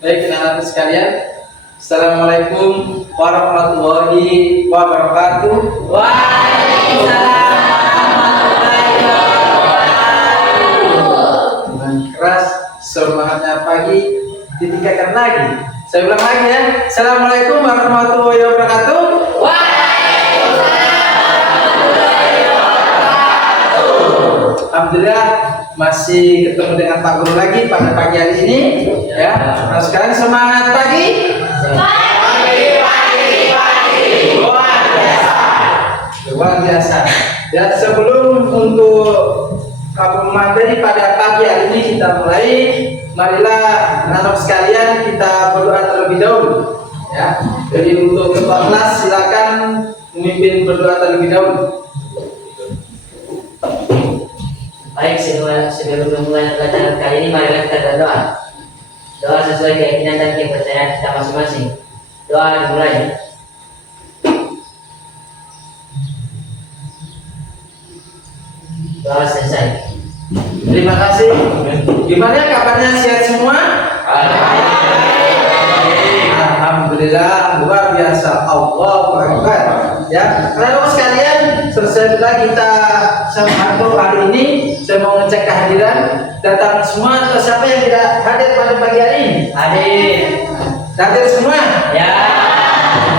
Baik, anak-anak sekalian, Assalamualaikum warahmatullahi wabarakatuh. Waalaikumsalam warahmatullahi wabarakatuh. Dengan keras, semangatnya pagi, ditingkatkan lagi. Saya ulang lagi ya. Assalamualaikum warahmatullahi wabarakatuh. Waalaikumsalam warahmatullahi wabarakatuh. Alhamdulillah masih ketemu dengan Pak Guru lagi pada pagi hari ini ya. Nah, sekarang semangat pagi. Luar biasa. Dan sebelum untuk materi pada pagi hari ini kita mulai, marilah anak-anak sekalian kita berdoa terlebih dahulu ya. Jadi untuk ketua kelas silakan memimpin berdoa terlebih dahulu. Baik, sebelum memulai pelajaran kali ini, marilah kita berdoa. Doa sesuai keyakinan dan kepercayaan kita masing-masing. Doa dimulai. Doa selesai. Terima kasih. Gimana kabarnya, sehat semua? Alhamdulillah, luar biasa. Allahu Akbar. Ya, anak-anak sekalian, selesai kita sama hari ini. Saya mau ngecek kehadiran. Datang semua atau siapa yang tidak hadir pada pagi hari ini? Hadir. Hadir semua? Ya.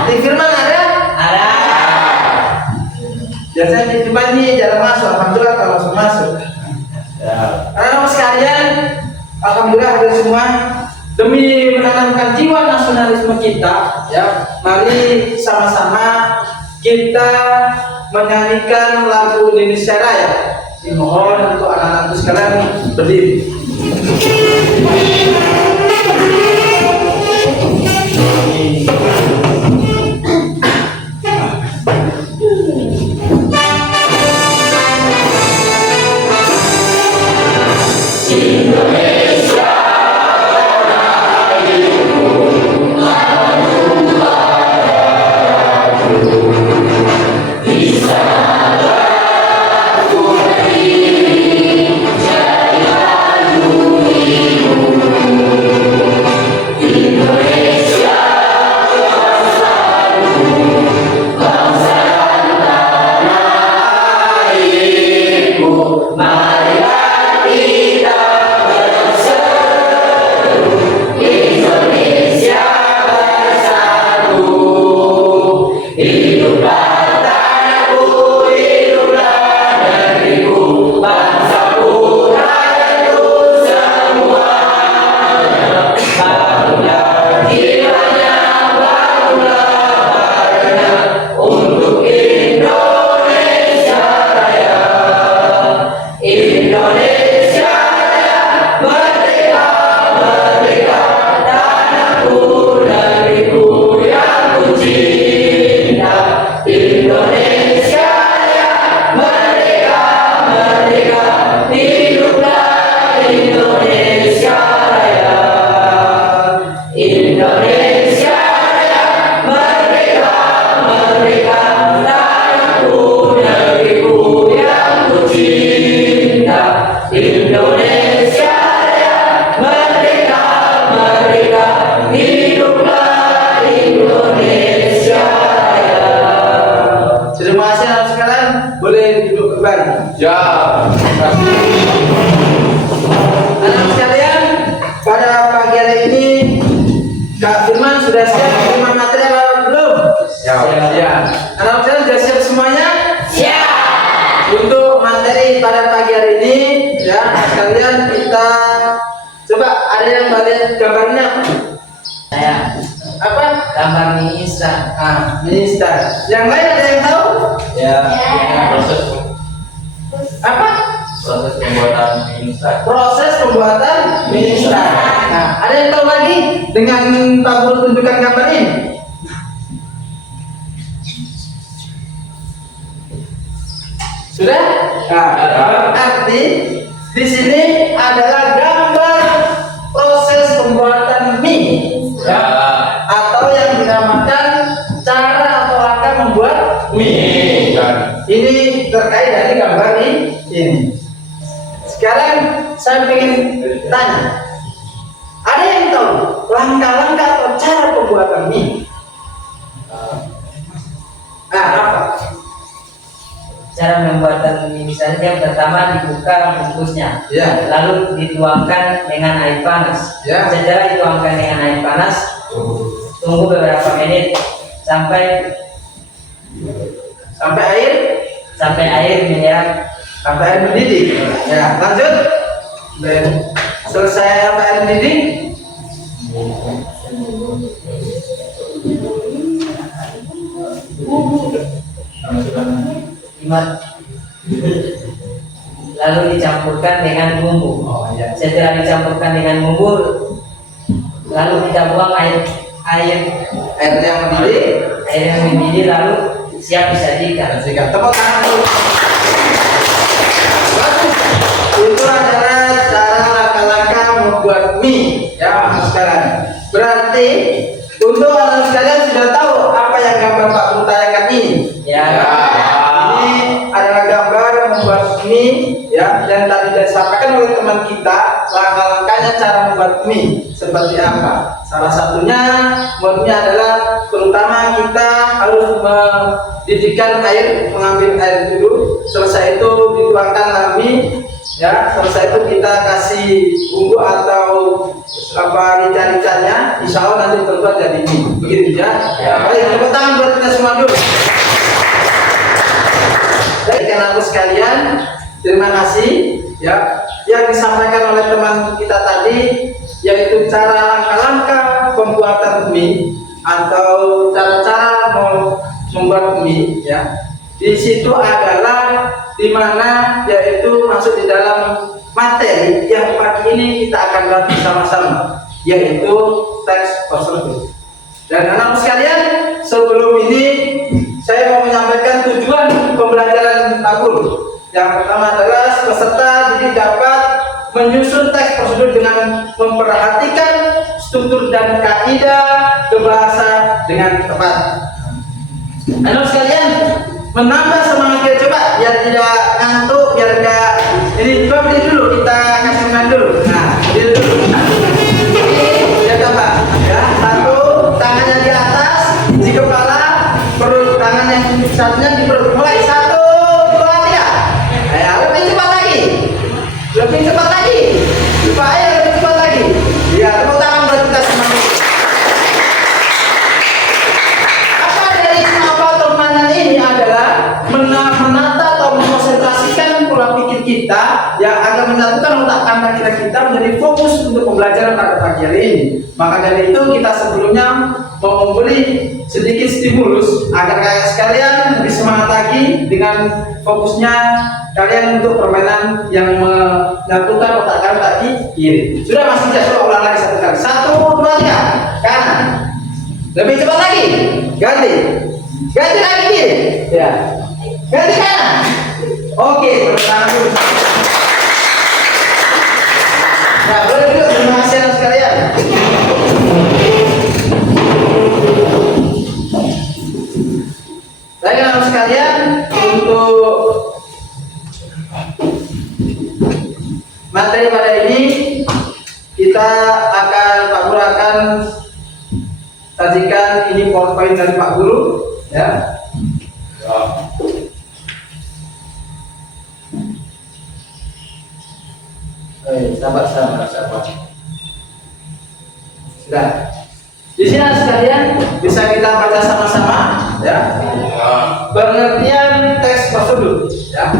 Di Firman ada? Ada. Biasanya di Firman ini jarang masuk. Alhamdulillah kalau langsung masuk. Anak-anak sekalian, alhamdulillah hadir semua. Demi menanamkan jiwa nasionalisme kita, ya, mari sama-sama kita menyanyikan lagu Indonesia Raya. Dimohon untuk anak-anak sekalian berdiri. Anak sekalian, pada pagi hari ini Kak Firman sudah siap menerima materi apa belum? Siap. Anak sekalian sudah siap semuanya? Siap. Untuk materi pada pagi hari ini, ya sekalian kita coba, ada yang lihat gambarnya? Saya. Apa? Gambar mini instan. Mini instan. Yang lain ada yang tahu? Ya. Proses Apa? pembuatan mie instan. Proses pembuatan mie instan. Nah, ada yang tahu lagi dengan Pak Guru tunjukkan gambar ini? Sudah? Nah, arti di sini adalah gambar proses pembuatan mie, ya, atau yang dinamakan cara atau langkah membuat mie. Ini terkait dari gambar ini. Sekarang saya ingin tanya, ada yang tahu langkah membuat mie? Nah, apa? Cara pembuatan mie misalnya yang pertama dibuka bungkusnya, Ya. lalu dituangkan dengan air panas. Ya. Setelah dituangkan dengan air panas, tunggu beberapa menit sampai Sampai air menyerap. sampai air mendidih. Ya, lanjut. Dan selesai sampai air mendidih. Lalu dicampurkan dengan bumbu. Oh iya. Setelah dicampurkan dengan bumbu, lalu kita buang air Air yang mendidih. yang mendidih, lalu siap disajikan. Jika tepuk tangan dulu. Bagus. Itu adalah cara langkah-langkah membuat mie. Ya, sekarang. Berarti untuk anak sekalian sudah tahu apa yang gambar Pak Guru tayangkan ini. Ya. Ini adalah gambar membuat mie, ya, dan tadi disampaikan oleh teman kita langkah-langkahnya cara membuat mie seperti apa. Salah satunya membuat mie adalah terutama kita harus mendidihkan air, mengambil air dulu. Selesai itu dituangkan dalam mie, ya. Selesai itu kita kasih bumbu atau apa rica-ricanya, insya Allah nanti terbuat jadi mie. Begitu ya. Baik, tepuk tangan buat kita semua dulu. Baik, anak-anakku sekalian, terima kasih ya yang disampaikan oleh teman kita tadi, yaitu cara langkah-langkah pembuatan mie atau cara-cara membuat mie ya. Di situ adalah dimana yaitu masuk di dalam materi yang pagi ini kita akan bahas bersama-sama, yaitu teks prosedur. Dan anak-anak sekalian, sebelum ini saya mau menyampaikan tujuan pembelajaran Pak Guru. Yang pertama adalah peserta jadi dapat menyusun teks prosedur dengan memperhatikan struktur dan kaidah berbahasa dengan tepat. Anak sekalian, menambah semangatnya, coba biar tidak ngantuk, biar enggak ini, coba berdiri dulu, kita kasih main dulu. Nah, berdiri dulu. Ya coba ya, satu tangannya di atas di kepala, perut tangan yang satunya di perut. Mulai 1, 2, 3. Ayo lebih cepat lagi, lebih cepat lagi, supaya lebih cepat lagi. Ya, tepuk tangan buat kita semangat. Apa dari apa permainan ini adalah menata atau mengkonsentrasikan pola pikir kita yang akan menyatukan otak kanan kita menjadi fokus untuk pembelajaran pada pagi hari ini. Maka dari itu kita sebelumnya mau memberi sedikit stimulus agar kalian sekalian lebih semangat lagi dengan fokusnya kalian untuk permainan yang menyatukan otak kalian tadi kiri. Sudah masih bisa, coba ulang lagi satu kali. 1, 2, 3. Kanan. Lebih cepat lagi. Ganti. Ganti lagi kiri. Ya. Ganti kanan. Oke, tepuk tangan dulu. Nah, boleh dulu, terima kasih anak sekalian. Baik anak sekalian, untuk materi pada ini kita akan, Pak Guru akan sajikan ini PowerPoint dari Pak Guru, ya. Sabar. Sudah. Di sini sekalian bisa kita baca sama-sama, ya. Pengertian teks prosedur, ya.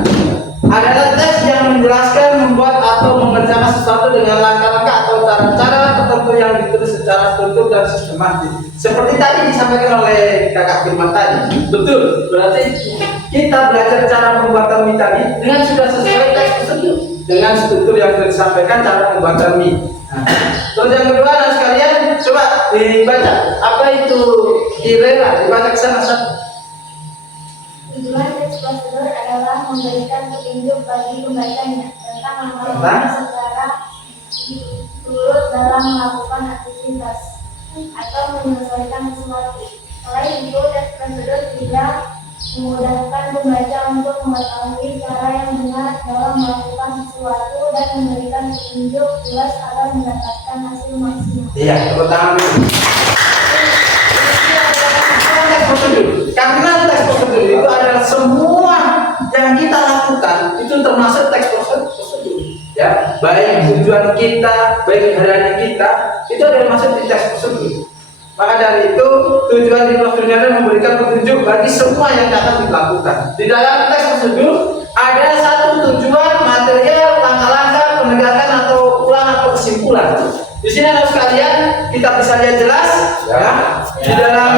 Adalah teks yang menjelaskan, membuat atau mengerjakan sesuatu dengan langkah-langkah atau cara-cara tertentu yang ditulis secara struktur dan sistematis. Seperti tadi disampaikan oleh Kakak Firman tadi. Betul. Berarti kita belajar cara pembuatan mie tadi dengan sudah sesuai teks prosedur, dengan struktur yang sudah disampaikan cara pembuatan mie. Nah, terus yang kedua, anak sekalian, coba dibaca. Apa itu IRERA? Dibaca ke sana satu. Tujuan teks prosedur adalah memberikan petunjuk bagi pembacanya tentang langkah-langkah secara turut dalam melakukan aktivitas atau menyelesaikan sesuatu. Selain itu, teks prosedur juga memudahkan pembaca untuk mengetahui cara yang benar dalam melakukan sesuatu dan memberikan petunjuk jelas agar mendapatkan hasil maksimal. Iya, tepuk tangan dulu. Karena teks prosedur itu adalah semua yang kita lakukan itu termasuk teks prosedur, ya, baik tujuan kita, baik hari kita, itu adalah masuk di teks prosedur. Maka dari itu tujuan di prosedur adalah memberikan petunjuk bagi semua yang akan dilakukan. Di dalam teks prosedur ada satu tujuan, material, langkah-langkah, penegakan atau ulang atau kesimpulan. Di sini anak sekalian kita bisa lihat jelas, ya. Di dalam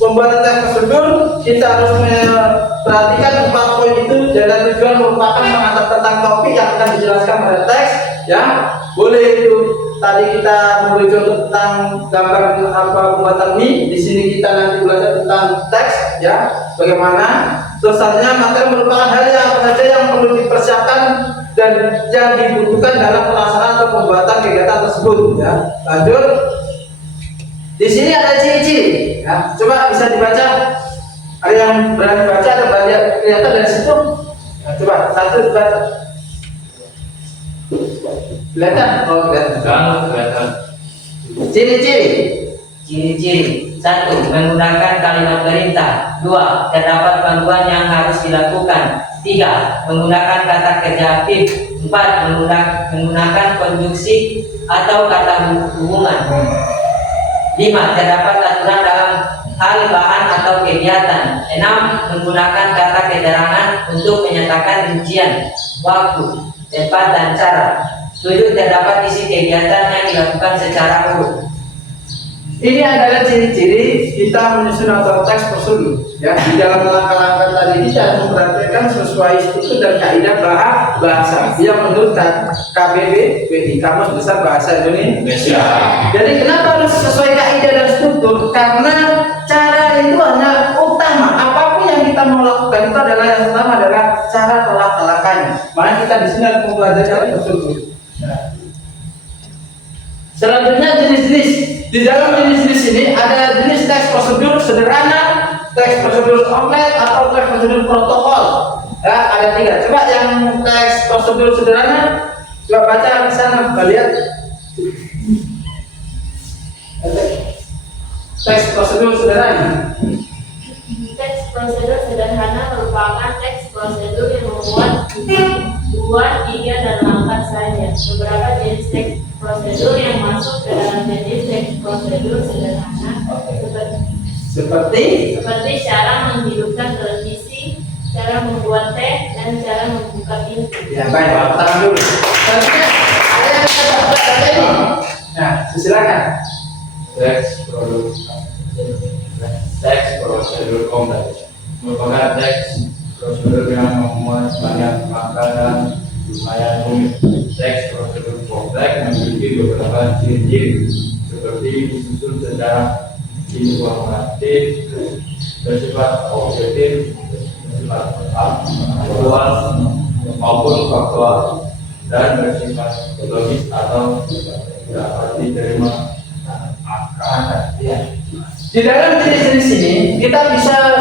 pembuatan teks prosedur kita harus memperhatikan 4 poin itu. Dan tujuan merupakan mengatur tentang topik yang akan dijelaskan pada teks, ya. Boleh itu tadi kita memberi contoh tentang gambar apa pembuatan mie. Di sini kita nanti belajar tentang teks, ya. Bagaimana selanjutnya materi merupakan hal yang apa saja yang perlu dipersiapkan dan yang dibutuhkan dalam pelaksanaan atau pembuatan kegiatan tersebut, ya. Lanjut. Di sini ada ciri-ciri, ya. Coba bisa dibaca. Ada yang berani baca atau banyak kelihatan dari situ? Nah, coba satu dibaca. Kelihatan? Oh, kelihatan. Jangan kelihatan. Ciri-ciri. Ciri-ciri: 1. Menggunakan kalimat perintah. 2. Terdapat panduan yang harus dilakukan. 3. Menggunakan kata kerja aktif. 4. Menggunakan konjungsi atau kata hubungan. 5. Terdapat aturan dalam hal bahan atau kegiatan. 6. Menggunakan kata keterangan untuk menyatakan rincian, waktu, tempat, dan cara. 7. Terdapat isi kegiatan yang dilakukan secara urut. Ini adalah ciri-ciri kita menyusun atau teks prosedur, ya. Di dalam langkah-langkah tadi kita harus memperhatikan sesuai struktur dan kaidah bahasa yang menurut KBB BI Kamus Besar Bahasa Indonesia. Jadi kenapa harus sesuai kaidah dan struktur? Karena cara itu hanya utama. Apapun yang kita mau lakukan itu adalah yang utama adalah cara langkahnya. Makanya kita di sini harus mempelajari prosedur. Selanjutnya jenis-jenis. Di dalam jenis-jenis ini ada jenis teks prosedur sederhana, teks prosedur kompleks, atau teks prosedur protokol. Ya, ada 3. Coba yang teks prosedur sederhana, coba baca di sana, kita lihat. Teks prosedur sederhana. Teks prosedur sederhana merupakan teks prosedur yang memuat 2, 3, dan langkah saja. Beberapa jenis teks prosedur yang masuk ke dalam jenis teks prosedur sederhana Seperti cara menghidupkan televisi, cara membuat teh, dan cara membuka pintu. ya, baik, tangan dulu. Selanjutnya ada yang kita baca ini. Nah, silakan. Teks prosedur kompleks merupakan teks prosedur yang memuat banyak langkah dan lumayan rumit. Teks prosedur kompleks memiliki beberapa ciri-ciri seperti disusun secara informatif, bersifat objektif, bersifat aktual maupun faktual, dan bersifat logis atau dapat diterima akan. Di dalam jenis-jenis ini kita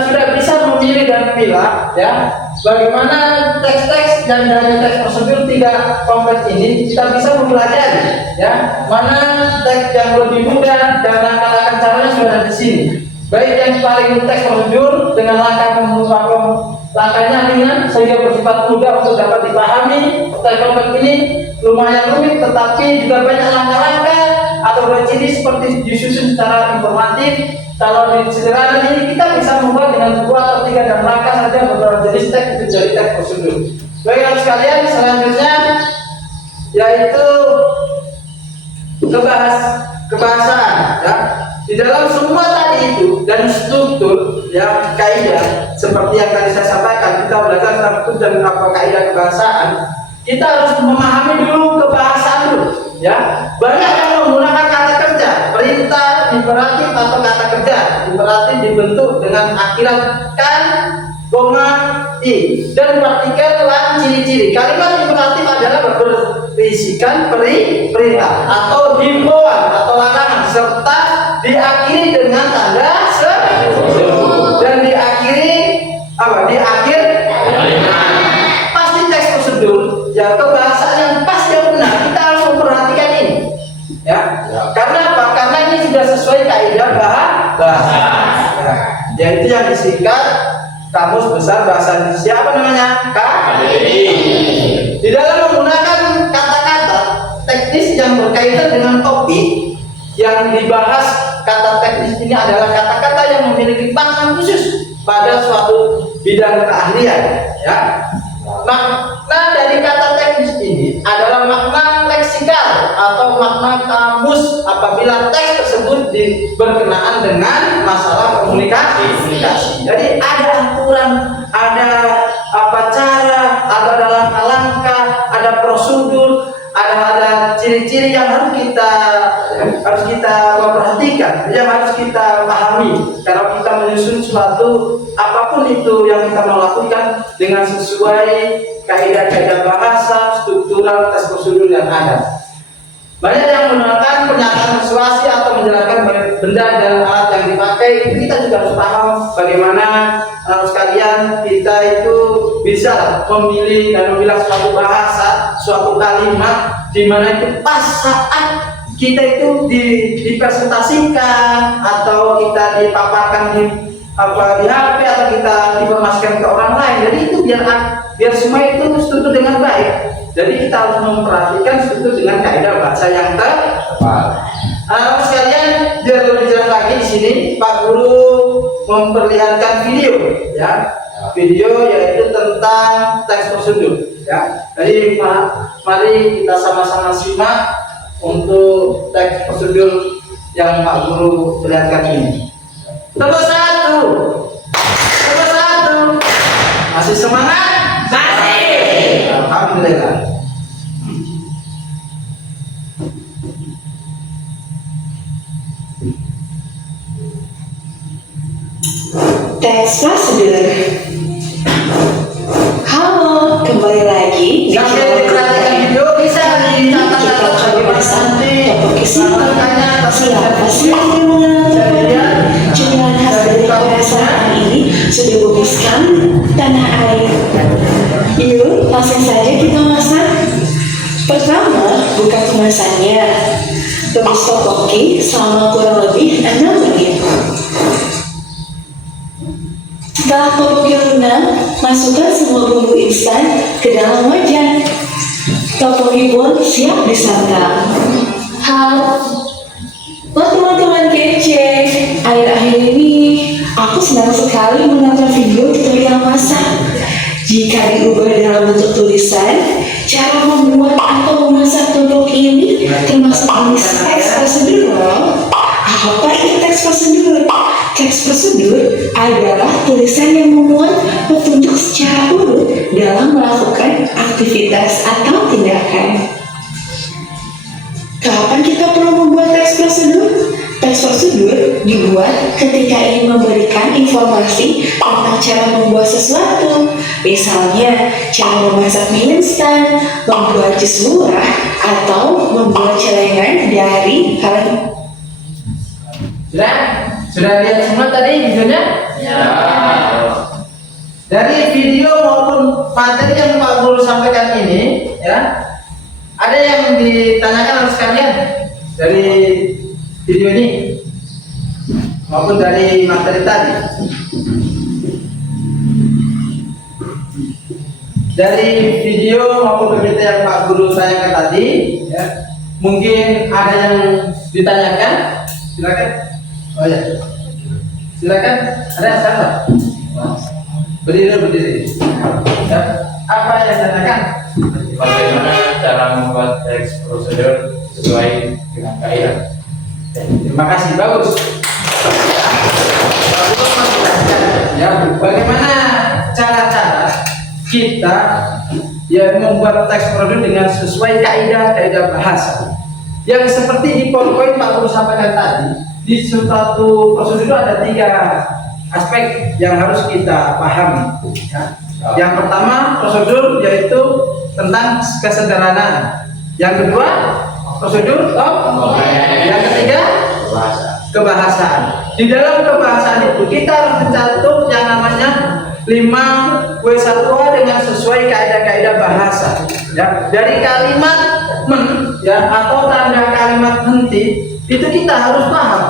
sudah bisa memilih dan pilah, ya, bagaimana teks-teks dan dari teks prosedur 3 kompleks ini kita bisa mempelajari, ya, mana teks yang lebih mudah dan langkah-langkah caranya sudah ada di sini. Baik yang paling teks prosedur dengan langkahnya ringan sehingga bersifat mudah untuk dapat dipahami. Teks kompleks ini lumayan rumit tetapi juga banyak langkah-langkah atau berciri seperti disusun secara informatif. Kalau di sederhana ini kita bisa membuat dengan 2 atau 3 dan langkah saja beberapa jenis teks itu jadi teks prosedur. Baik sekalian, selanjutnya yaitu kebahasaan, ya. Di dalam semua tadi itu dan struktur, ya, kaidah seperti yang tadi saya sampaikan, kita belajar struktur dan apa kaidah kebahasaan. Kita harus memahami dulu kebahasaan dulu, ya. Banyak yang menggunakan kata kerja, perintah, imperatif atau kata kerja. Imperatif dibentuk dengan akhirat kan, koma, i, dan partikel lan ciri-ciri. Kalimat imperatif adalah berisikan perintah atau himbauan atau larangan serta diakhiri dengan tanda seru dan diakhiri apa? Di akhir pasti teks prosedur, ya, kebahasaan yang pas yang benar. Kita harus memperhatikan ini, ya. Karena apa? Karena ini sudah sesuai kaidah bahasa. Ya. yaitu yang disingkat Kamus Besar Bahasa Indonesia apa namanya? KBBI. Di dalam menggunakan kata-kata teknis yang berkaitan dengan topik yang dibahas, kata teknis ini adalah kata-kata yang memiliki makna khusus pada suatu bidang keahlian, ya. Makna dari kata teknis ini adalah makna leksikal atau makna kamus apabila teks tersebut berkenaan dengan masalah komunikasi. Jadi ada aturan, ada cara, ada langkah-langkah, ada prosedur, ada ciri-ciri yang harus kita perhatikan, yang harus kita pahami kalau kita menyusun suatu apapun itu yang kita mau lakukan dengan sesuai kaidah-kaidah bahasa, struktural, tes prosedur yang ada. Banyak yang menggunakan pernyataan persuasi atau menjelaskan benda dan alat yang dipakai. Kita juga harus paham bagaimana sekalian kita itu bisa memilih dan memilah suatu bahasa, suatu kalimat di mana itu pas saat kita itu dipresentasikan atau kita dipaparkan di HP atau kita diinformasikan ke orang lain. Jadi itu biar semua itu struktur dengan baik. Jadi kita harus memperhatikan struktur dengan kaidah bahasa yang tepat. Anak-anak sekalian, biar lebih jelas lagi di sini Pak Guru memperlihatkan video, ya. Video yaitu tentang teks prosedur, ya. Jadi mari kita sama-sama simak untuk teks prosedur yang Pak Guru perlihatkan ini. Nomor 1. Masih semangat? Masih. Alhamdulillah. Teks prosedur. Halo, kembali lagi di Sambil diperhatikan video bisa dicatat bagaimana nanti siapa sih yang mengenal cemilan khas dari Korea Selatan ini sudah bumiskan tanah air. Yuk, langsung saja kita masak. Pertama, buka kemasannya. Tumis topoki selama kurang lebih 6 menit. Setelah topoki lunak, masukkan semua bumbu instan ke dalam wajan. Topoki pun siap disantap. Buat teman-teman kece, akhir-akhir ini aku senang sekali menonton video tutorial masak. Jika diubah dalam bentuk tulisan, cara membuat atau memasak topoki ini termasuk jenis teks prosedur loh. Apa itu teks prosedur? Teks prosedur adalah tulisan yang memuat petunjuk secara urut dalam melakukan aktivitas atau tindakan. Kapan kita perlu membuat teks prosedur? Teks prosedur dibuat ketika ingin memberikan informasi tentang cara membuat sesuatu. Misalnya, cara memasak mie instan, membuat jus murah, atau membuat celengan dari hal. Sudah lihat semua tadi videonya? Ya. Dari video maupun materi yang Pak Guru sampaikan ini, ya, ada yang ditanyakan oleh sekalian dari video ini maupun dari materi tadi. Dari video maupun berita yang Pak Guru tanyakan tadi, ya, mungkin ada yang ditanyakan. Silakan. Oh ya, silakan. Ada yang salah? Berdiri. Ya. Apa yang ditanyakan? Bagaimana cara membuat teks prosedur sesuai dengan kaidah? Terima kasih, bagus. Ya, bagaimana cara-cara kita ya membuat teks prosedur dengan sesuai kaidah bahasa? Yang seperti di poin-poin Pak Guru sampaikan tadi, di suatu prosedur itu ada 3 aspek yang harus kita pahami. Ya. Yang pertama prosedur yaitu tentang kesederhanaan. Yang kedua prosedur, yang ketiga kebahasaan. Di dalam kebahasaan itu kita harus mencatat yang namanya 5W1A dengan sesuai kaidah-kaidah bahasa. Ya, dari kalimat ya atau tanda kalimat henti itu kita harus paham.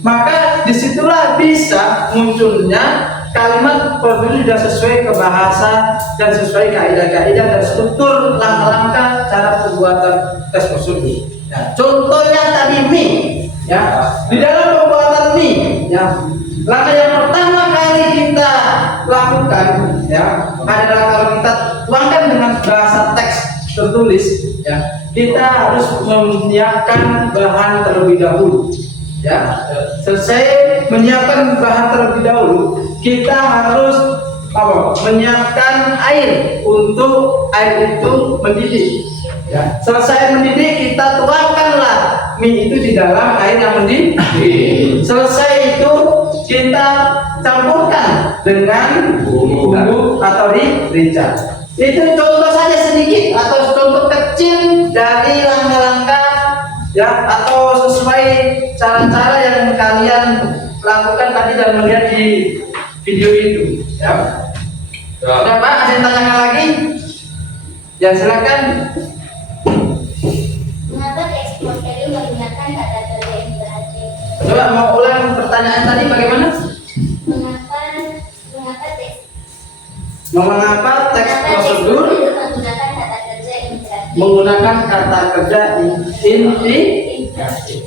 Maka disitulah bisa munculnya kalimat produksi sudah sesuai ke bahasa dan sesuai kaidah-kaidah dan struktur langkah-langkah cara pembuatan tes prosedur. Ya, contohnya tadi mie, ya di dalam pembuatan mie, ya langkah yang pertama kali kita lakukan, ya adalah kalau kita tuangkan dengan bahasa teks tertulis, ya kita harus menyiapkan bahan terlebih dahulu. Ya, selesai menyiapkan bahan terlebih dahulu, kita harus menyiapkan air untuk air itu mendidih. Ya, selesai mendidih kita tuangkanlah mie itu di dalam air yang mendidih. Selesai itu kita campurkan dengan bumbu atau rica. Itu contoh saja sedikit atau contoh kecil dari langkah-langkah, ya, atau sesuai cara-cara yang kalian lakukan tadi dan melihat di video itu, ya. Ada Pak, ada yang tanyakan lagi? Ya silakan. Mengapa teks prosedur menggunakan kata kerja imperatif? Coba mau ulang pertanyaan tadi bagaimana? Mengapa teks prosedur menggunakan kata kerja imperatif? menggunakan kata kerja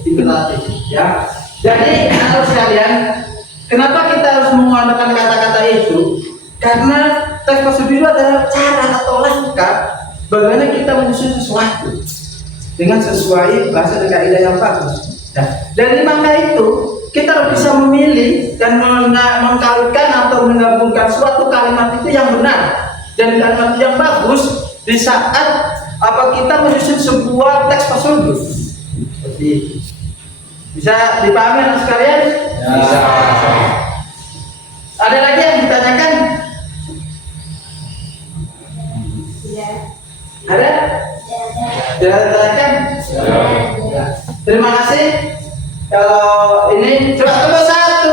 imperatif, ya. Jadi harus kalian, kenapa kita harus menggunakan kata-kata itu? Karena teks prosedur itu adalah cara atau langkah bagaimana kita menyusun sesuatu dengan sesuai bahasa dan kaidah yang bagus. Nah, dari langkah itu kita harus bisa memilih dan mengkaitkan atau menggabungkan suatu kalimat itu yang benar dan kalimat yang bagus di saat kita menyusun sebuah teks prosedur. Seperti itu. Bisa dipahami anak sekalian? Bisa. Ada lagi yang ditanyakan? Ada? Tidak ditanyakan? Ya. Terima kasih. Kalau ini coba tepuk satu.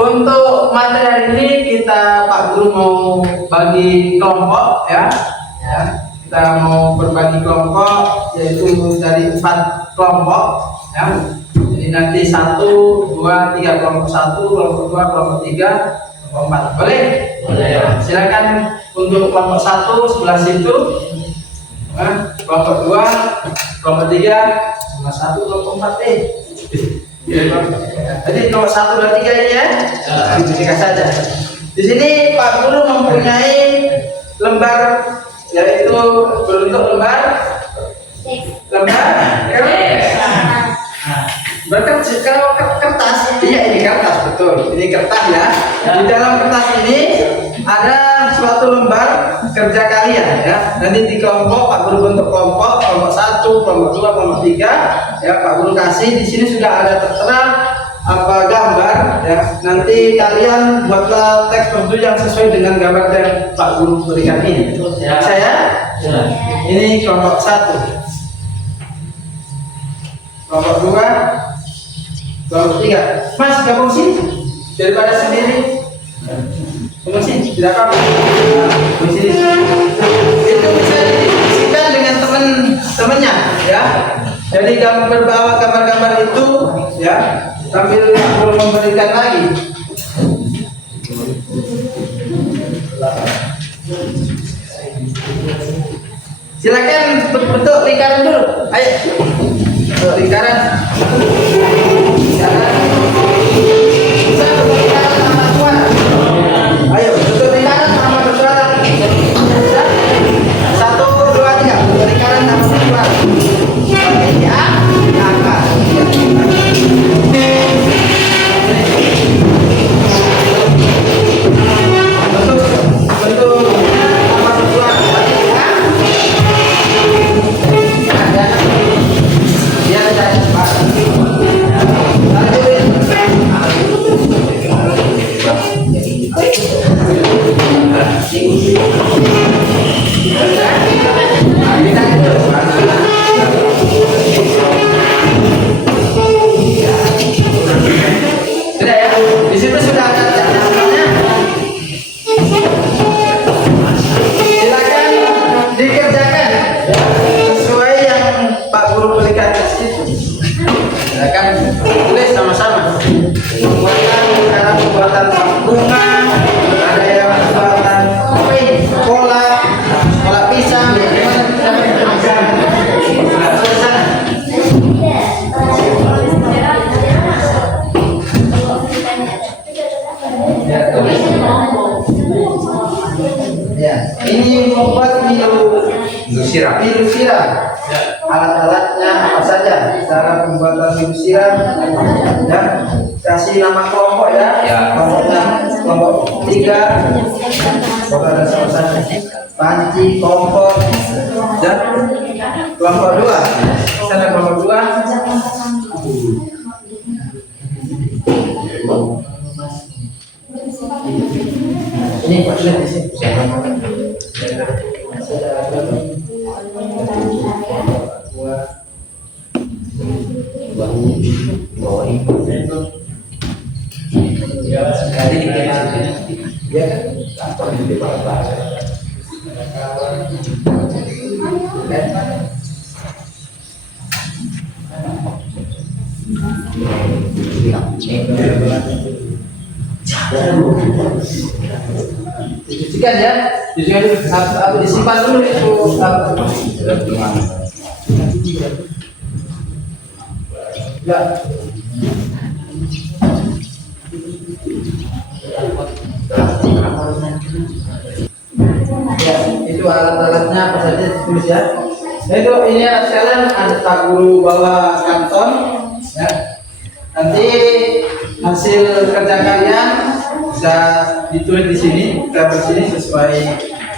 Untuk materi hari ini Pak Guru mau bagi kelompok, ya. Kita mau berbagi kelompok yaitu dari 4 kelompok, ya. Jadi nanti 1, 2, 3 kelompok 1, kelompok 2, kelompok 3, kelompok 4. Boleh? Boleh. Silakan untuk kelompok 1 sebelah situ. Kelompok 2, kelompok 3, kelompok 1, kelompok 4. Jadi nomor 1, 2, 3 ini ya. Diberikan saja. Di sini Pak Guru mempunyai lembar, yaitu berbentuk lembar kalau kertas, iya ini kertas, betul. Ini kertas ya. Di dalam kertas ini ada suatu lembar kerja kalian, ya. Nanti di kelompok Pak Guru bentuk kelompok 1, kelompok 2, kelompok 3, ya Pak Guru kasih. Di sini sudah ada tertera gambar, ya. Nanti kalian buatlah teks prosedur yang sesuai dengan gambar yang Pak Guru berikan ini. Saya ini kelompok 1, kelompok 2, kelompok 3. Mas gabung sini daripada sendiri. Gabung sini, tidak apa-apa. Gabung sini. Itu bisa didiskusikan dengan teman-temannya, ya. Jadi berbawa gambar-gambar itu, ya, sambil belum memberikan lagi. Silakan bentuk lingkaran dulu. Ayo. Bentuk lingkaran. Bisa bentuk lingkaran sama suara. Ayo, bentuk lingkaran sama bersuara. 1, 2, 3. Bentuk lingkaran sama bersuara. Ya, angkat. Bentuk sama bersuara. Ya, saya membuat Milo siram. Alat-alatnya apa saja? Cara pembuatan Milo siram, ya. Kasih nama kelompok ya. Kelompoknya kelompok 3. Saudara selesai. Panci, kompor, dan kelompok 2. Sana kelompok 2. Ini Pak lihat di sini. Dicucikan ya, dicucikan dulu, atau disimpan dulu itu. Ya. Ya, itu alat-alatnya apa saja ditulis ya. Nah, itu ini sekalian ada tak guru bawa kanton ya. Nanti hasil kerja kalian bisa ditulis di sini, kita sini sesuai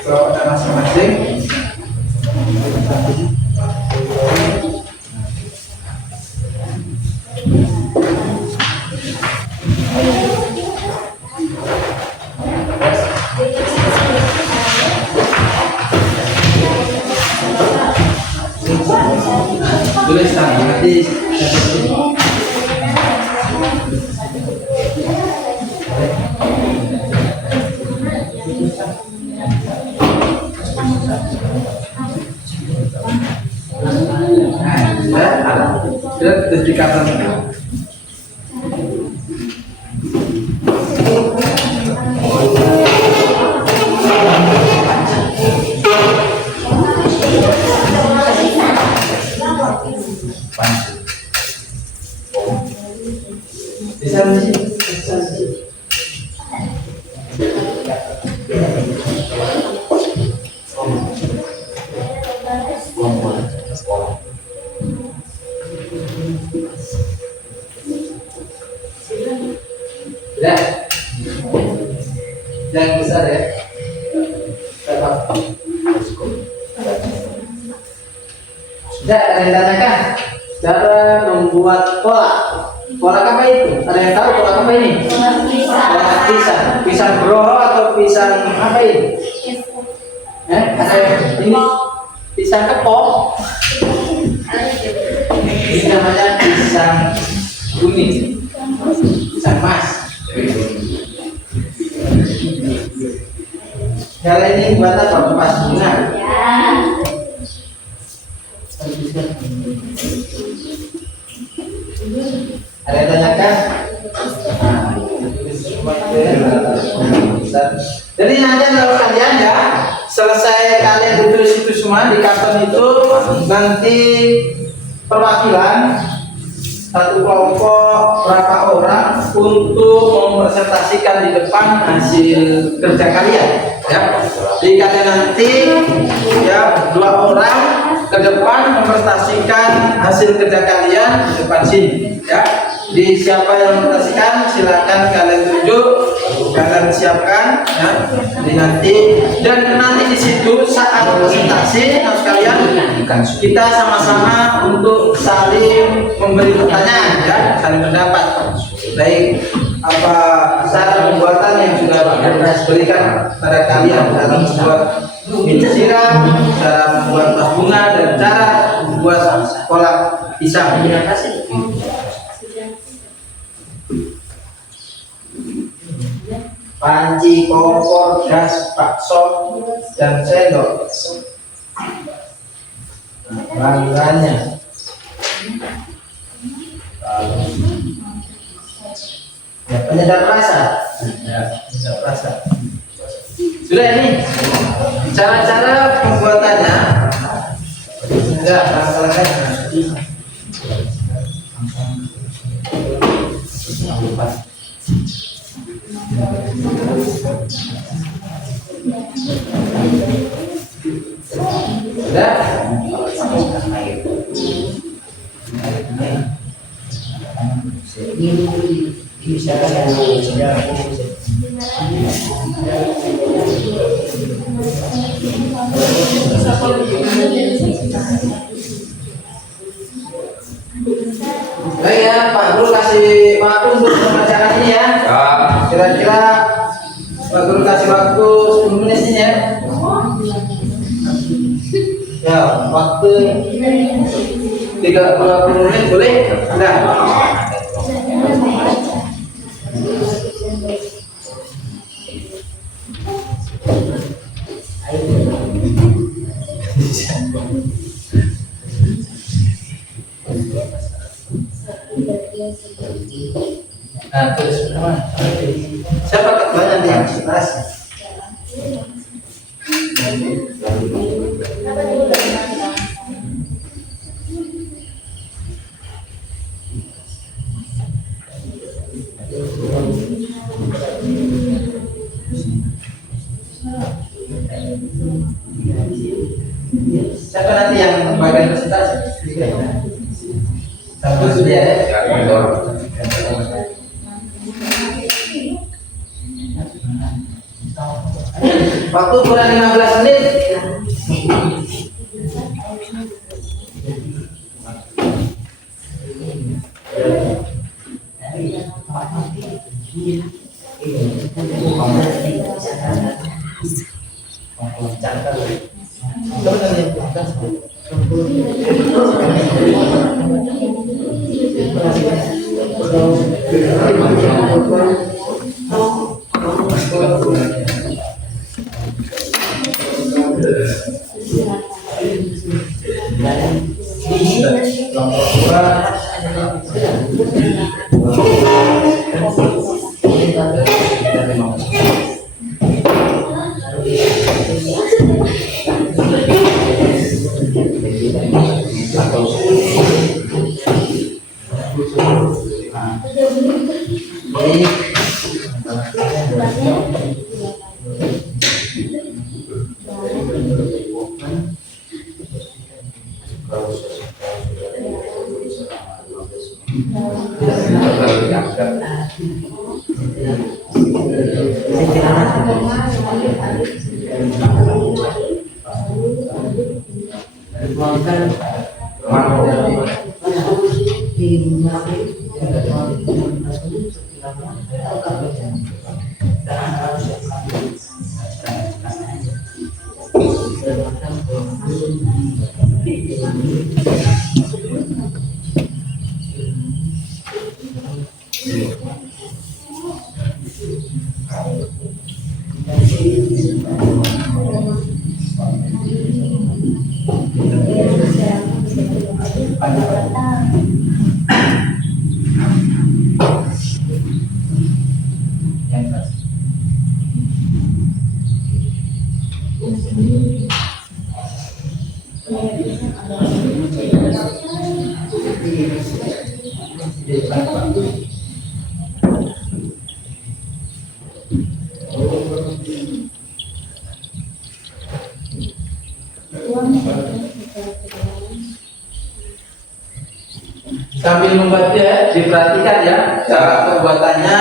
kelompok masing-masing. Tulis nanti. Terus dikatakan ya, yang besar ya. Sudah ada yang tanyakan cara membuat pola. Pola apa itu? Ada yang tahu pola apa ini? Pola pisang. Pisang groho atau pisang apa ini? Ada yang ini? Pisang kepok. Ini namanya pisang kuning. Pisang mas. Cara ini buat apa? Pas bunga. Ada yang tanyakan? Jadi nanti kalau kalian ya selesai kalian tulis itu semua di karton itu, nanti perwakilan satu kelompok berapa orang untuk mempresentasikan di depan hasil kerja kalian ya. Jadi kalian nanti ya 2 orang ke depan mempresentasikan hasil kerja kalian di depan sini ya. Jadi siapa yang mempresentasikan silakan kalian tunjuk, kalian siapkan ya. Jadi nanti di situ saat presentasi harus kalian kita sama-sama untuk saling memberi pertanyaan ya, saling pendapat. Baik apa cara pembuatan yang sudah Pak berikan pada kalian dalam membuat Milo siram, cara membuat tas bunga dan cara membuat kolak pisang. Panci, kompor, gas, bakso, dan sendok. Bahannya. Ya, penyedap rasa. Ya, penyedap rasa. Sudah ini cara-cara pembuatannya. Ya, langkah-langkahnya. Sudah? Baik ya, Pak Guru kasih waktu untuk membacakan ini ya. Kira-kira Pak Guru kasih waktu 10 menit ini ya. Ya, waktu 30 menit boleh? Enggak. Nah, terus siapa ketuanya nanti yang presentasi? Siapa nanti yang bagian presentasi? Satu sudah ya. Waktu kurang 15 menit. Sambil membaca diperhatikan ya cara pembuatannya,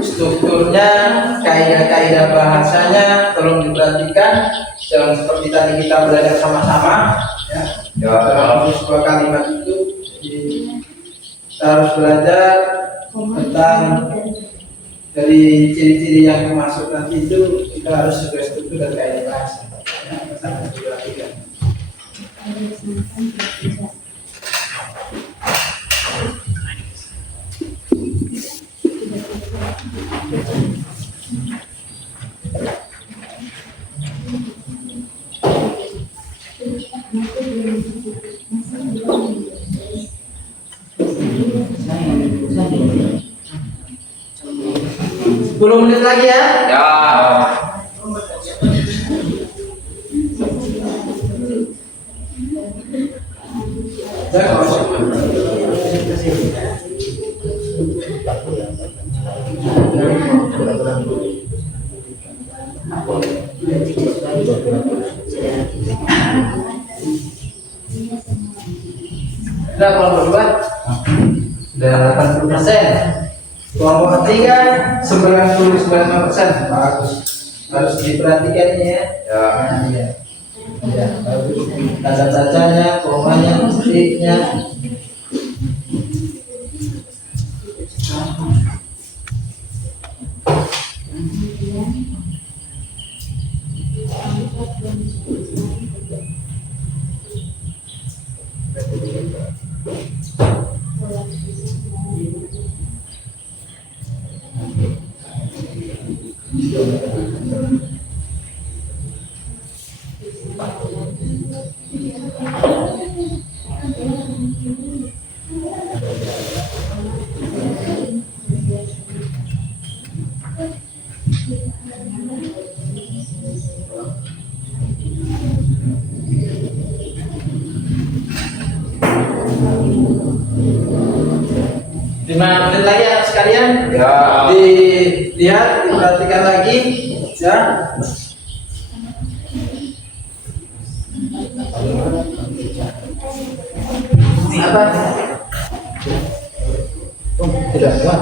strukturnya, kaidah-kaidah bahasanya, tolong diperhatikan. Jangan seperti tadi kita belajar sama-sama ya. Dalam sebuah kalimat itu kita harus belajar tentang dari ciri-ciri yang masuk nanti itu kita harus sesuai struktur dan kaidah bahasa ya, sangat diperhatikan. Sepuluh menit lagi ya. Ya. Jadi Sudah kelompok 2 sudah 80%. Kelompok 3 99%. Bagus. Harus diperhatikan ini ya. Ya. Ya, bagus. Tanda bacanya, komanya, titiknya. Lima menit lagi anak sekalian, Ya. dilihat, diperhatikan lagi, ya. Apa? Oh, tidak, Pak.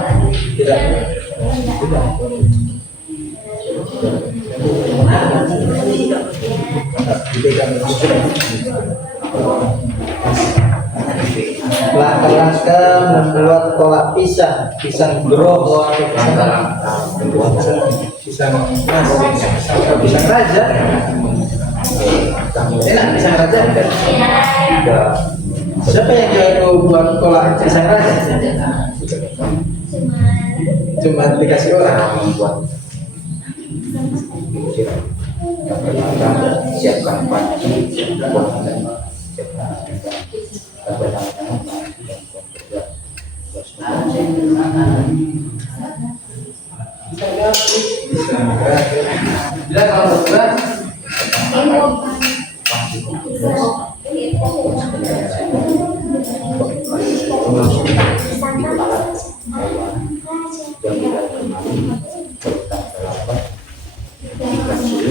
Tidak. Langkah-langkah membuat kolak pisang grow atau pisang raja. Enak pisang raja kan? Siapa yang jago buat kolak pisang raja? Cuma dikasih orang. Yang pertama, siapkan panci, Bila kalau berat,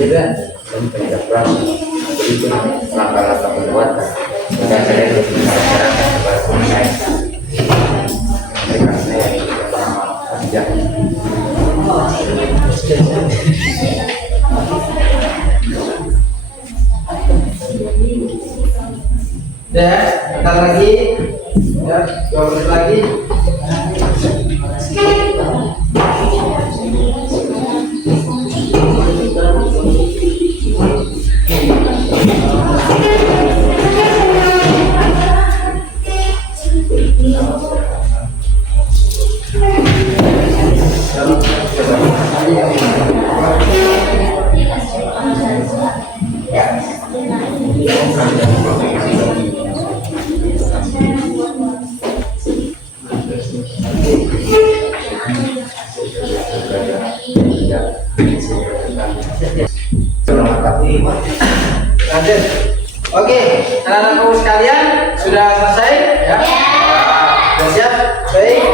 dan penyedap rasa. Itu langkah-langkah perbuatan dan saya lebih masyarakat kepada saya. Mereka saya kerja. ya, bentar lagi, ya, 2 menit lagi. Lanjut. Oke, anak-anakku sekalian sudah selesai ya? Sudah siap? Baik.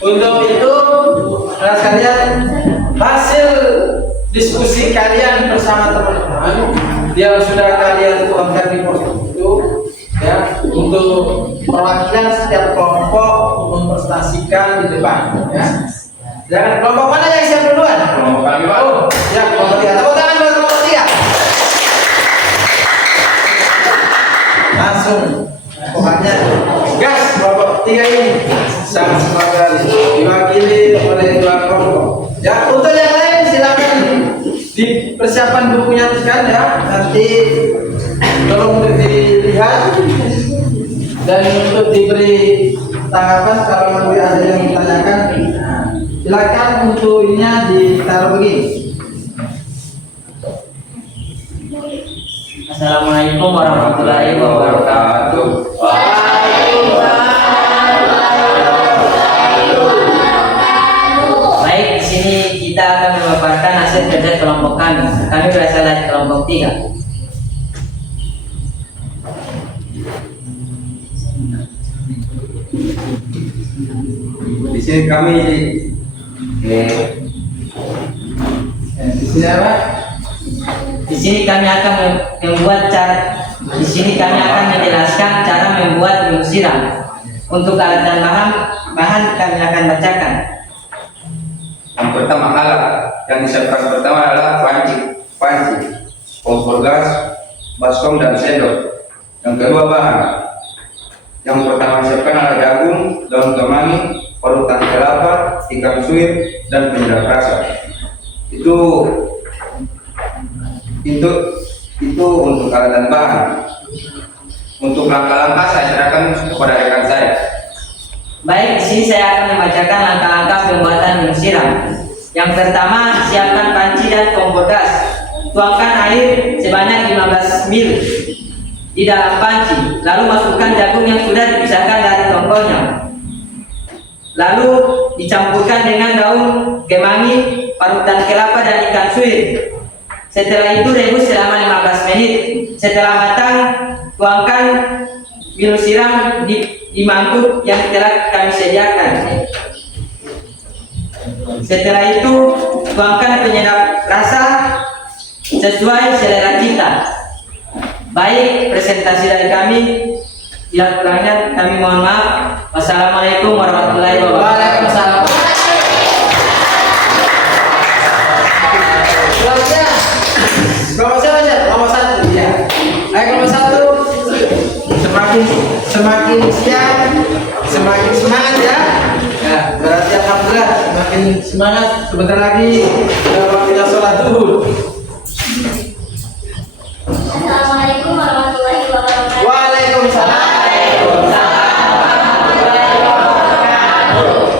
Untuk itu, anak sekalian, hasil diskusi kalian bersama teman-teman yang sudah kalian tuangkan di poster itu, ya, untuk perwakilan setiap kelompok mempresentasikan di depan, ya. Jangan kelompok mana yang siap duluan? Kelompok kami, Pak. Oh, ya, kelompok 3. Tepuk tangan buat kelompok 3. Langsung, pokoknya gas kelompok 3 ini sangat sebagai diwakili oleh 2 kelompok. Ya, untuk yang lain silakan dipersiapkan bukunya kan ya, nanti tolong dilihat dan untuk diberi tanggapan kalau nanti ada yang ditanyakan. Silakan untuk ininya ditaruh begini. Assalamualaikum warahmatullahi wabarakatuh. Baik, di sini kita akan memaparkan hasil kerja kelompok kami. Kami berasal dari kelompok 3. Di sini kami di sini apa? Di sini kami akan membuat chart Di sini kami akan menjelaskan cara membuat minum siram. Untuk alat dan bahan kami akan bacakan. Yang pertama alat yang disiapkan pertama adalah panci, kompor gas, baskom dan sendok. Yang kedua bahan. Yang pertama disiapkan adalah jagung, daun kemangi, parutan kelapa, ikan suwir, dan penyedap rasa. Itu untuk alat dan bahan. Untuk langkah-langkah saya serahkan kepada rekan saya. Baik, di sini saya akan membacakan langkah-langkah pembuatan minum siram. Yang pertama, siapkan panci dan kompor gas. Tuangkan air sebanyak 15 ml di dalam panci. Lalu masukkan jagung yang sudah dipisahkan dari tongkolnya. Lalu dicampurkan dengan daun kemangi, parutan kelapa, dan ikan suwir. Setelah itu rebus selama 15 menit. Setelah matang, tuangkan minum siram di mangkuk yang telah kami sediakan. Setelah itu, tuangkan penyedap rasa sesuai selera kita. Baik, presentasi dari kami. Bila kurangnya kami mohon maaf. Wassalamualaikum warahmatullahi wabarakatuh. Waalaikumsalam. Selanjutnya, kelompok siapa aja? Kelompok 1 ya. Kelompok 1 semakin siap, semakin semangat ya. Ya, berarti alhamdulillah semakin semangat. Sebentar lagi kita sholat zuhur. Assalamualaikum warahmatullahi wabarakatuh. Waalaikumsalam.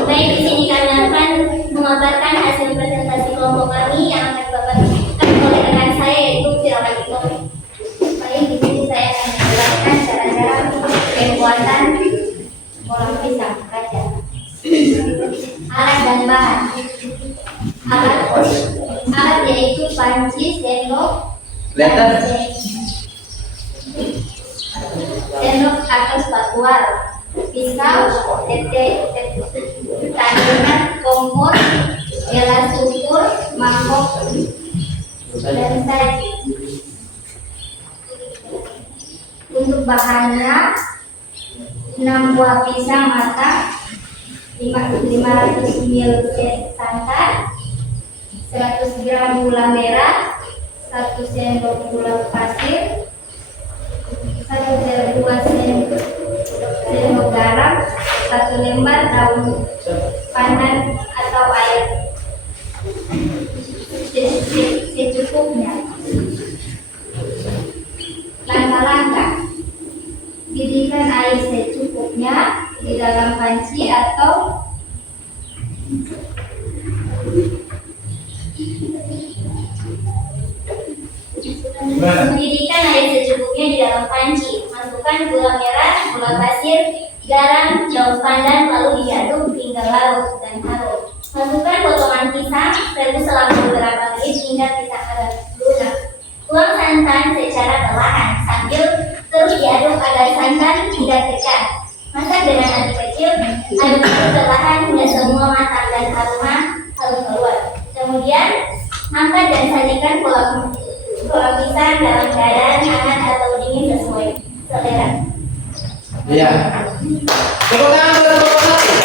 Baik, di sini kami akan memaparkan hasil presentasi kelompok kami yang akan dibacakan oleh rekan saya yaitu Firamatikon. Baik, di sini saya akan menjelaskan cara-cara pembuatan kolam pisang kaca. Alat dan bahan. Alat yaitu panci, sendok, sendok atau spatula, pisau, tandingan, kompor, gelas ukur, mangkok, dan saji. Untuk bahannya 6 buah pisang matang, 500 ml santan, 100 gram gula merah, 1 sendok gula pasir, 1,2 sendok garam, 1 lembar daun pandan atau air secukupnya. Langkah-langkah: didihkan air secukupnya di dalam panci atau mendidihkan air secukupnya di dalam panci. Masukkan gula merah, gula pasir, garam, daun pandan, lalu diaduk hingga larut dan harum. Masukkan potongan pisang, rebus selama beberapa menit hingga pisang agak lunak. Tuang santan secara perlahan sambil terus diaduk agar santan tidak pecah. Masak dengan api kecil, aduk perlahan hingga semua matang dan aroma harum keluar. Kemudian angkat dan sajikan kolam pisang dalam keadaan hangat atau dingin sesuai selera. Iya. Tepuk tangan buat kelompok 1.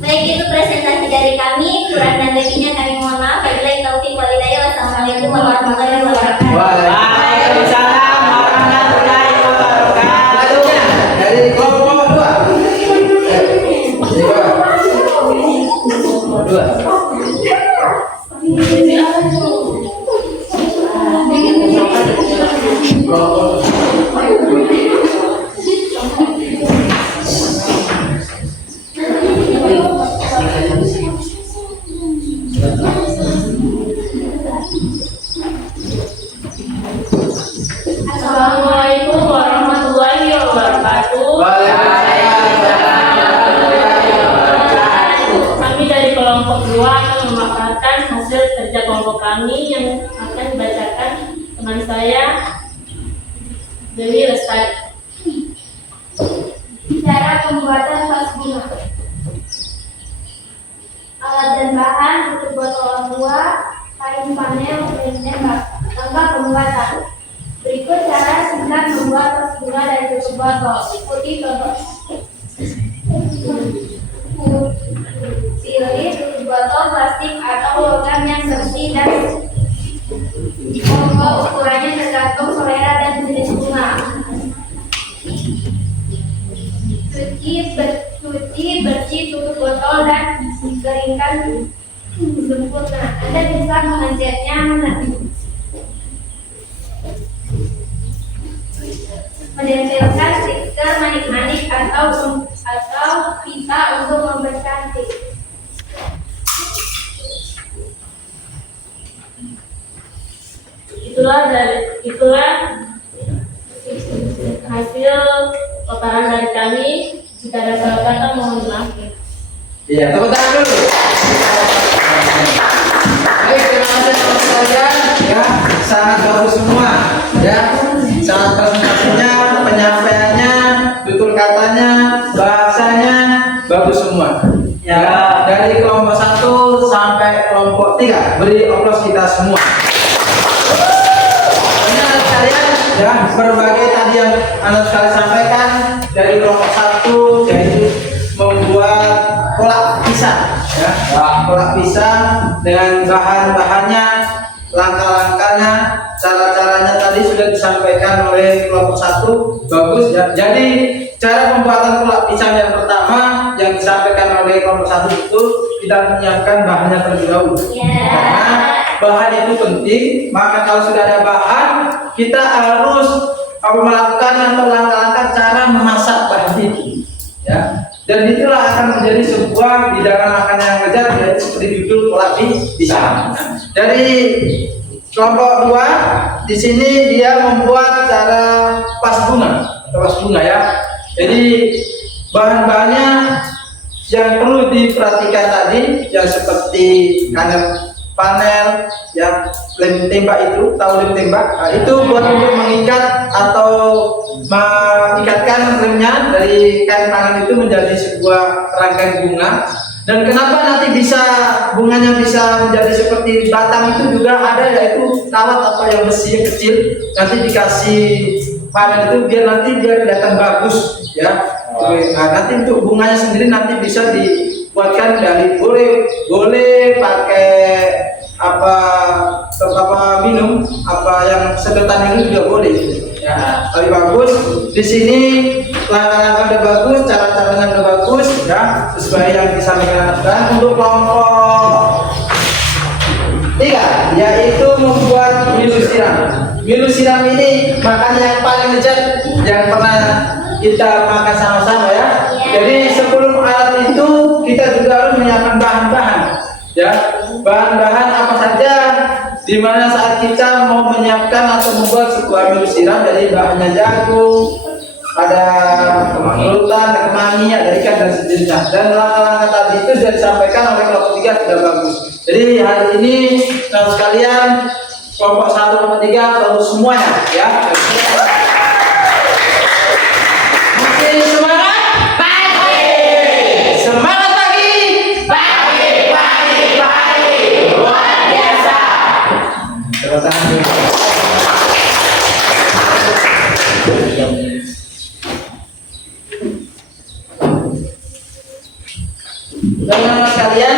Baik, itu presentasi dari kami. Kurang dan lebihnya kami mohon maaf. Wabillahi taufiq wal hidayah. Wassalamualaikum warahmatullahi wabarakatuh. Waalaikumsalam warahmatullahi wabarakatuh. Selanjutnya dari kelompok 2. Assalamualaikum warahmatullahi wabarakatuh. Kami dari kelompok 2 akan memaparkan hasil kerja kelompok kami yang akan dibacakan teman saya Dewi Lestari. Cara pembuatan vas bunga. Alat dan bahan: 1 botol aqua, kain panel, dan tembak. Langkah pembuatan. Berikut cara singkat membuat tas bunga dari tutup botol. Ikuti contoh. Pilih tutup botol plastik atau logam yang bersih dan monggo ukurannya tergantung selera dan jenis bunga. Cuci bersih tutup botol dan keringkan sempurna. Anda bisa mengecatnya menempelkan stiker manik-manik atau pita untuk mempercantik. Itulah hasil paparan dari kami. Jika ada salah kata mohon maaf. Iya, tepuk tangan dulu. Baik, terima kasih teman sekalian. Ya, sangat bagus semua. Ya, sangat presentasinya, penyampaiannya, tutur katanya, bahasanya bagus semua. Ya, dari kelompok 1 sampai kelompok 3 beri aplaus kita semua. Anak sekalian, ya, berbagai tadi yang anak sekalian sampaikan dari kelompok 1 yaitu membuat kolak pisang, ya, kolak pisang dengan bahan-bahannya, langkah-langkahnya, cara-caranya tadi sudah disampaikan oleh kelompok 1, bagus ya. Jadi cara pembuatan kolak pisang yang pertama yang disampaikan oleh kelompok 1 itu kita menyiapkan bahannya terlebih dahulu. Karena bahan itu penting, maka kalau sudah ada bahan, kita harus melakukan langkah-langkah cara memasak bahan itu, ya. Dan itulah akan menjadi sebuah hidangan makanan yang lezat, yaitu seperti judul kolak pisang. Dari kelompok 2 di sini dia membuat cara pas bunga ya. Jadi bahan-bahannya yang perlu diperhatikan tadi yang seperti panel yang lem tembak itu, tahu lem tembak? Nah, itu buat untuk mengikat atau mengikatkan lemnya dari kain panel itu menjadi sebuah rangkaian bunga. Dan kenapa nanti bisa bunganya bisa menjadi seperti batang itu juga ada, yaitu kawat atau yang besi yang kecil nanti dikasih panel itu biar nanti dia kelihatan bagus ya. Nah, nanti untuk bunganya sendiri nanti bisa dibuatkan dari boleh pakai apa minum apa yang sedotan ini juga boleh ya. Tapi bagus di sini langkah-langkah udah bagus, cara-caranya udah bagus ya, sesuai yang disampaikan. Dan untuk kelompok 3 yaitu membuat milu siram ini makanan yang paling lezat yang pernah kita makan sama-sama ya. Jadi sebelum alat itu kita juga harus menyiapkan bahan-bahan ya, bahan-bahan apa saja dimana saat kita mau menyiapkan atau membuat sebuah milu siram. Jadi bahannya jagung, ada kerutan, kemangi, ada ikan dan sejenisnya. Dan langkah-langkah tadi itu sudah disampaikan oleh kelompok 3 sudah bagus. Jadi hari ini teman sekalian kelompok 1 kelompok 3 bagus semuanya ya. Mungkin semangat pagi, semangat pagi, luar biasa. Terima kasih. Teman-teman sekalian,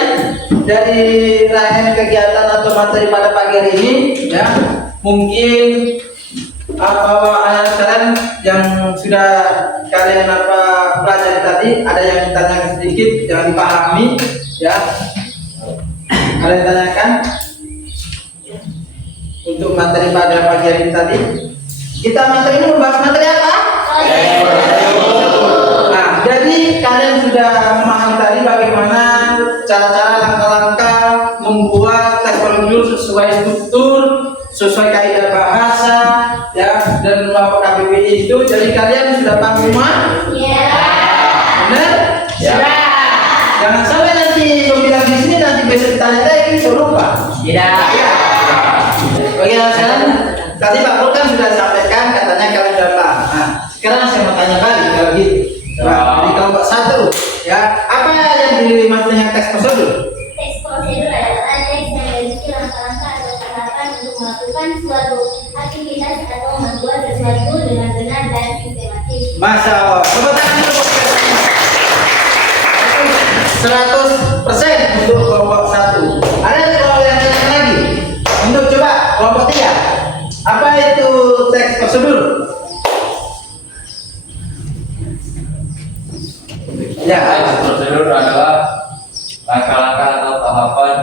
dari rangkaian kegiatan atau materi pada pagi hari ini ya, mungkin anak sekalian yang sudah kalian pelajari tadi ada yang ditanyakan sedikit yang dipahami ya, kalian tanyakan untuk materi pada pagi hari ini tadi. Kita materi ini membahas materi apa? Nah, jadi kalian sudah memahami tadi bagaimana cara-cara langkah-langkah membuat teks kolonial sesuai struktur, sesuai kaidah bahasa ya, dan melakukan KBBI itu. Jadi kalian sudah paham semua? Iya. Benar? Ya. Jangan sampai nanti bilang di sini nanti besok ditanya lagi lupa. Tidak. Ya. Bagi kalian tadi Pak Pul kan sudah sampaikan katanya kalian sudah paham. Nah, sekarang saya mau tanya balik kalau gitu. Nah, di kelompok 1 ya, apa yang dilihat dengan teks prosedur? Teks prosedur adalah teks yang berisi langkah-langkah kesempatan untuk melakukan suatu aktivitas atau membuat sesuatu dengan benar dan sistematis. Masya Allah. Tepuk tangan dulu. 100% untuk kelompok 1. Ada kelompok yang lain lagi? Untuk coba kelompok 3. Apa itu teks prosedur? Ya, Prosedur adalah langkah-langkah atau tahapan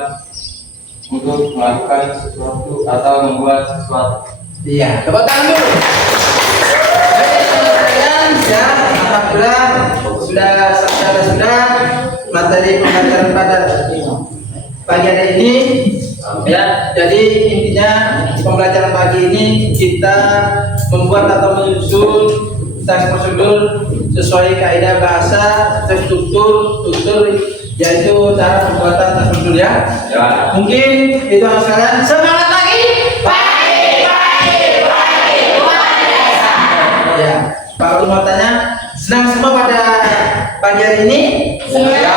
untuk melakukan sesuatu atau membuat sesuatu. iya. Tepuk tangan dulu. Baik, teman-teman, ya, alhamdulillah sudah materi pembelajaran pada pagi hari ini. Ya, jadi intinya pembelajaran pagi ini kita membuat atau menyusun teks prosedur sesuai kaidah bahasa, terstruktur, yaitu cara pembuatan teks prosedur ya. Ya. Mungkin itu yang sekalian. Semangat lagi. Ya, Pak Guru mau tanya, senang semua pada pagi hari ini? Iya.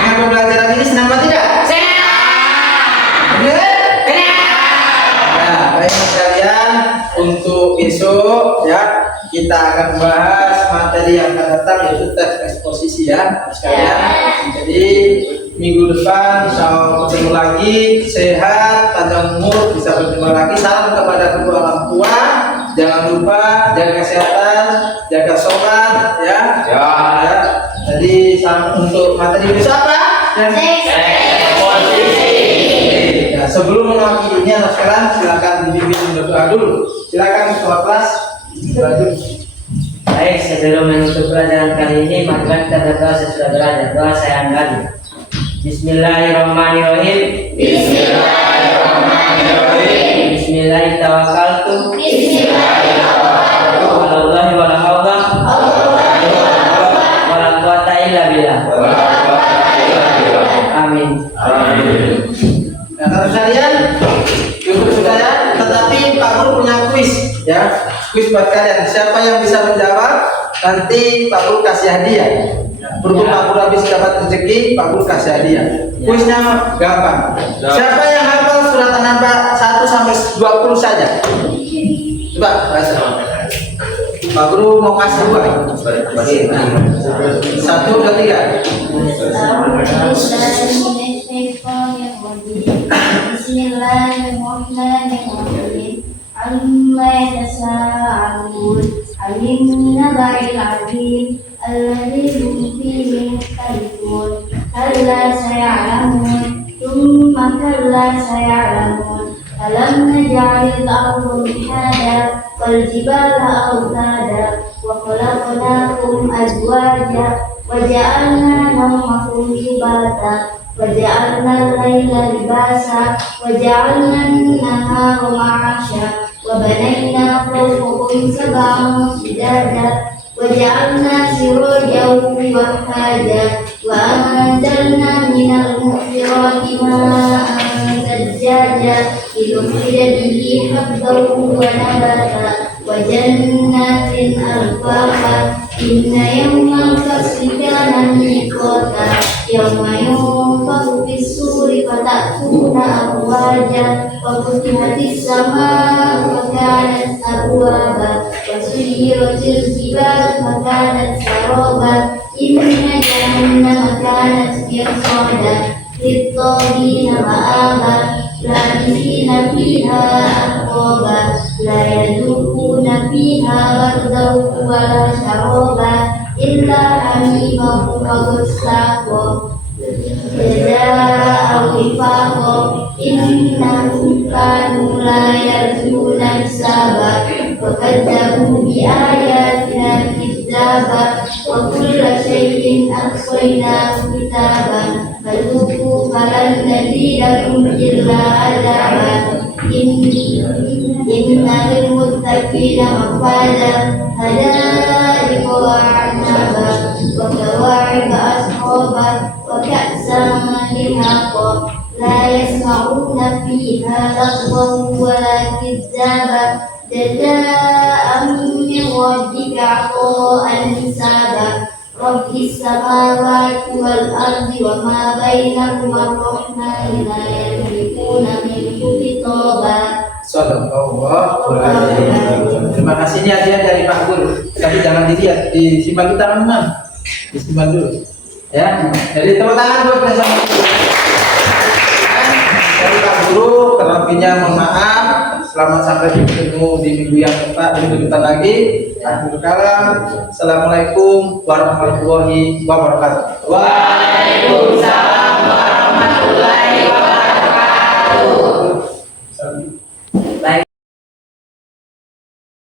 Dengan pembelajaran ini senang atau tidak? Benar? Nah, baik sekalian, untuk besok ya kita akan membahas materi yang akan datang yaitu teks eksposisi ya sekalian. Jadi minggu depan insya Allah bertemu lagi, sehat, panjang umur, bisa bertemu lagi. Salam kepada kedua orang tua, jangan lupa jaga kesehatan, jaga sholat ya. Ya. Ya. Jadi salam untuk materi besok apa? Dan ya, sebelum mengakhirinya anak sekarang silakan dibimbing berdoa dulu. Silakan ketua kelas. Lanjut. Baik, sebelum menutup pelajaran kali ini, maka kita berdoa sesudah belajar. Doa saya angkat. Bismillahirrahmanirrahim. Bismillahirrahmanirrahim. Bismillahirrahmanirrahim. Wallahi wala haula wala quwata illa billah. Amin. Nah, terus kalian cukup sudah ya, tetapi Pak Guru punya kuis ya, kuis buat kalian. Siapa yang bisa menjawab nanti Pak Guru kasih hadiah. Berhubung Pak Guru habis dapat rezeki, Pak Guru kasih hadiah. Kuisnya gampang. Siapa yang hafal surat An-Naba 1 sampai 20 saja? Coba baca. Pak Guru mau kasih 2. 1, 2, 3. Bismillahirrahmanirrahim. Amma yatasaalun 'anil naba'il 'azim alladzi hum fihi mukhtalifun. Kalla saya'lamun, thumma kalla saya'lamun. Alam naj'alil arda mihada wal jibala awtada wa khalaqnakum azwaja wa ja'alna nawmakum subata wa ja'alna al-laila libasa wa ja'alna an-nahara ma'asha wa banayna fawqakum sab'an shidada wa ja'alna sirajan wahhaja wa anzalna minal mu'sirati ma'an sajjaja linukhrija bihi habban wa nabata wa jannatin alfafa inna yawmal fasli kana miqata yawma yunfakhu fis-suri fatatuna afwaja wa futihatis samaa'u fa kanat abwaba wa suyyiratil jibalu fa kanat saraba inna jahannama kanat mirsada lit-taghina ma'aba labisina fiha ahqaba la yadukuna fiha bardan wala syaraba illa hamiman wa ghassaqa jazaa'a wifaqa innahum kanu la yarjuna hisaba wa kadzabu bi ayatina kidzaba wa kulla shay'in ahsaynahu kitaban فذوقوا فلن نزيدكم إلا عذابا إن للمتقين مفازا حدائق وأعنابا وكواعب أترابا وكأسا دهاقا لا يسمعون فيها لغوا ولا كذابا جزاء من ربك عطاء حسابا رب السماوات والأرض وما بينهما الرحمن لا يملكون منه خطابا Sallallahu alaihi wasallam. Terima kasihnya dia dari Pak Guru. Tapi jangan dilihat, disimpan di tangan teman. Disimpan dulu. Ya. Jadi tepuk tangan buat bersama. Dari Pak Guru, terlebihnya mohon maaf. Selamat sampai bertemu di minggu yang minggu depan lagi. Akhirul kalam. Assalamualaikum warahmatullahi wabarakatuh. Waalaikumsalam warahmatullahi wabarakatuh.